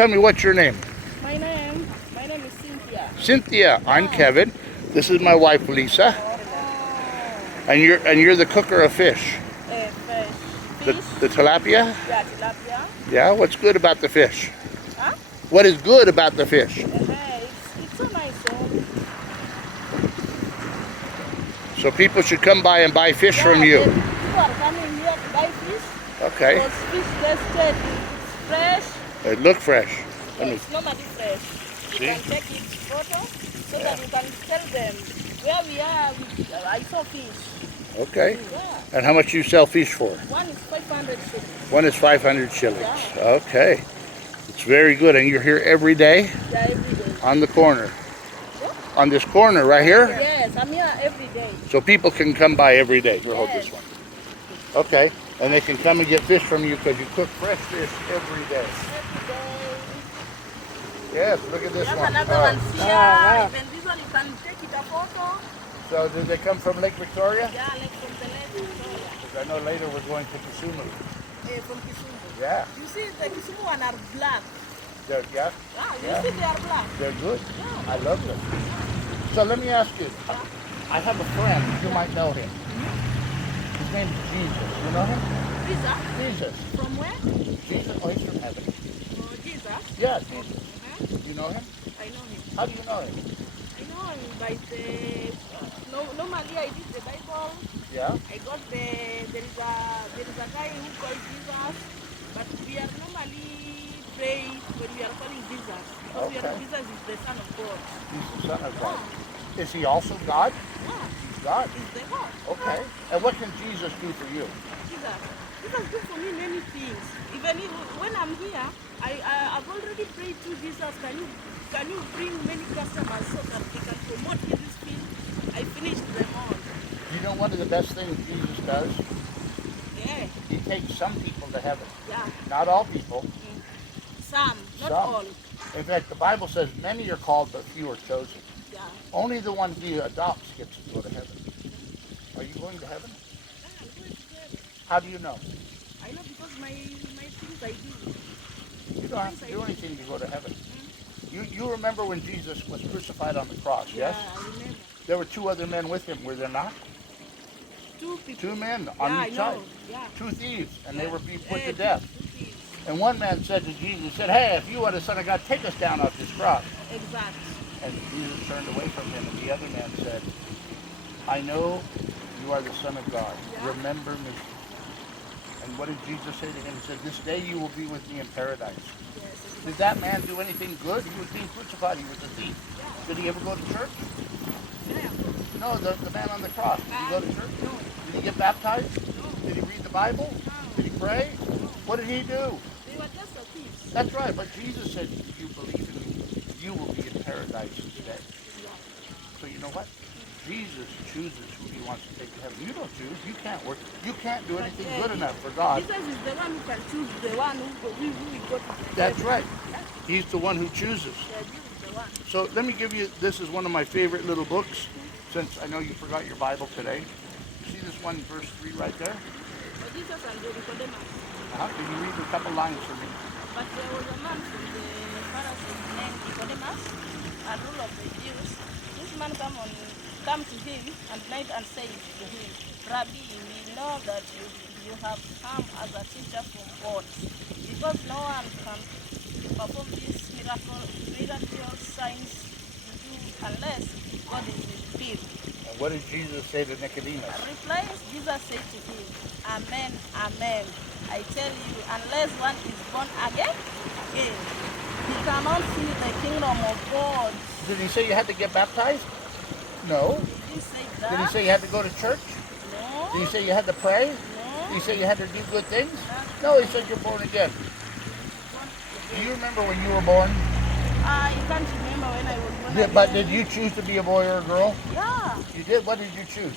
tell me what's your name. My name is Cynthia. Cynthia. I'm Kevin. This is my wife Lisa, Oh, and you're the cooker of fish. fish. The tilapia. Yeah, tilapia. Yeah. What's good about the fish? Huh? What is good about the fish? It's so nice. So people should come by and buy fish from you. People are coming here to buy fish. Okay. Because fish tasted, it's fresh. It look fresh. It's normally fresh. See? You can take it photo so that you can tell them where we are. I saw fish. Okay. Yeah. And how much you sell fish for? One is 500 shillings. One is 500 shillings. Yeah. Okay. It's very good. And you're here every day? Yeah, every day. On the corner? What? On this corner right here? Yes, I'm here every day. So people can come by every day. Here, hold Yes. this one. Okay. And they can come and get fish from you because you cook fresh fish every day. Every day. Yes, look at this There's one. another one here. Even this one, you can take it a photo. So did they come from Lake Victoria? Yeah, like from the lake Victoria. Because I know later we're going to Kisumu. From Kisumu. Yeah. You see, the Kisumu one are black. Yeah. Yeah, you see they are black. They're good. Yeah. I love them. So let me ask you. Yeah. I have a friend. You might know him. His name is Jesus. You know him? Visa? Jesus. From where? Jesus. Oh, he's from heaven. Oh, Jesus. Yeah, Jesus. You know him? I know him. How do you know him? I know him by the. Normally, I did the Bible. Yeah. I got there is a guy who calls Jesus, but we are normally pray when we are calling Jesus because Okay. Jesus is the Son of God. He's the Son of God. Is he also God? Yeah, He's God. he's the God. Okay. And what can Jesus do for you? Jesus do for me many things. Even if, when I'm here, I've already prayed to Jesus. Can you bring many customers so that they can promote me this field? I finished them all. You know one of the best things Jesus does? Yeah. He takes some people to heaven. Yeah. Not all people. Some, not Some. all. In fact, the Bible says many are called, but few are chosen. Yeah. Only the one he adopts gets to go to heaven. Are you going to heaven? Yeah, I'm going to heaven. How do you know? I know because my things I do. You don't have to do anything to go to heaven. You remember when Jesus was crucified on the cross, yes? Yeah, I remember. There were two other men with him, were there not? Two people. Two men on each side. Yeah. Two thieves, and they were being put to Two death. thieves. And one man said to Jesus, he said, hey, if you are the Son of God, take us down off this cross. Exactly. And Jesus turned away from him, and the other man said, I know you are the Son of God. Yeah. Remember me. And what did Jesus say to him? He said, this day you will be with me in paradise. Yes. Did that man do anything good? He was being crucified. He was a thief. Yeah. Did he ever go to church? Yeah. No, the man on the cross. Did he go to church? No. Did he get baptized? No. Did he read the Bible? No. Did he pray? No. What did he do? They were just a thieves. That's right, but Jesus said, if you believe in me, you will be in paradise instead. Yeah. So you know what? Jesus chooses who he wants to take to heaven. You don't choose. You can't work. You can't do anything good enough for God. Jesus is the one who can choose the one who go to the That's heaven. right. Yeah. He's the one who chooses. Yeah, Jesus is the one. So let me give you, this is one of my favorite little books, since I know you forgot your Bible today. You see this one, verse 3 right there? But Jesus and the Nicodemus. Can you read a couple lines for me? But there was a man from the Pharisees named Nicodemus, a ruler of the Jews. This man come to him at night and said to him, Rabbi, we know that you have come as a teacher from God, because no one can perform these miraculous signs you do unless God is revealed. And what did Jesus say to Nicodemus? Replies, Jesus said to him, Amen, amen. I tell you, unless one is born again, he cannot see the kingdom of God. Did he say you had to get baptized? No. Did he say that? Did he say you had to go to church? No. Did he say you had to pray? No. Did he say you had to do good things? No, he said you're born again. Do you remember when you were born? I can't remember when I was born. But did you choose to be a boy or a girl? Yeah. You did? What did you choose?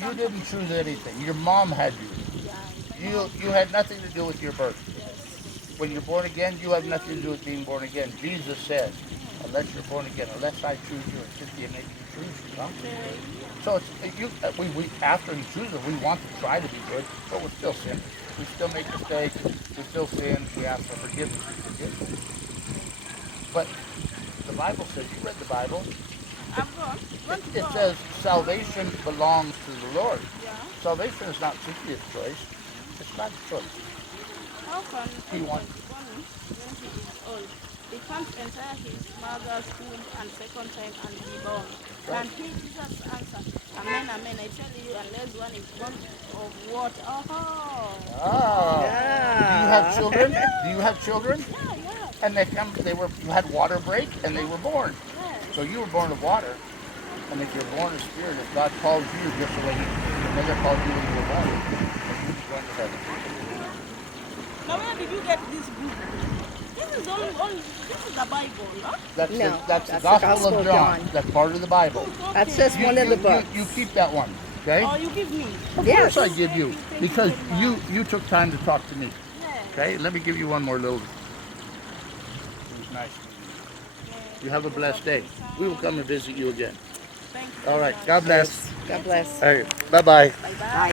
You didn't choose anything. Your mom had you. Yeah. You had nothing to do with your birth. Yes. When you're born again, you have nothing to do with being born again. Jesus said, unless you're born again, unless I choose you, and Cynthia makes you choose you. Huh? Okay. So it's, after he chooses, we want to try to be good, but we're still sinners. We still make mistakes. We still sin. We ask for forgiveness. We forgive. But the Bible says, you read the Bible, I'm gone. it says salvation belongs to the Lord. Yeah. Salvation is not Cynthia's choice. It's God's choice. How can He anyone wants. be born when he is old? He can't enter his mother's womb and second time and be born. Right. And he Jesus answered, Amen, amen. I tell you, unless one is born of water. Oh. Ah. Do you have children? Do you have children? Yeah, yeah. And you had water break and they were born. Yes. So you were born of water. And if you're born of spirit, if God calls you just the way your mother called you when you were born, then you're going to heaven. Now where did you get this book? This is this is the Bible, no? That's the Gospel of John. That's part of the Bible. That's just one of the books. You keep that one, okay? Oh, you give me. Of Yes. course I give you, Thank you because very you much. took time to talk to me. Yes. Okay, let me give you one more little. It was nice. Yes. You have a blessed day. We will come and visit you again. Thank you. All very right, much. God bless. God bless. All right, bye-bye. Bye-bye.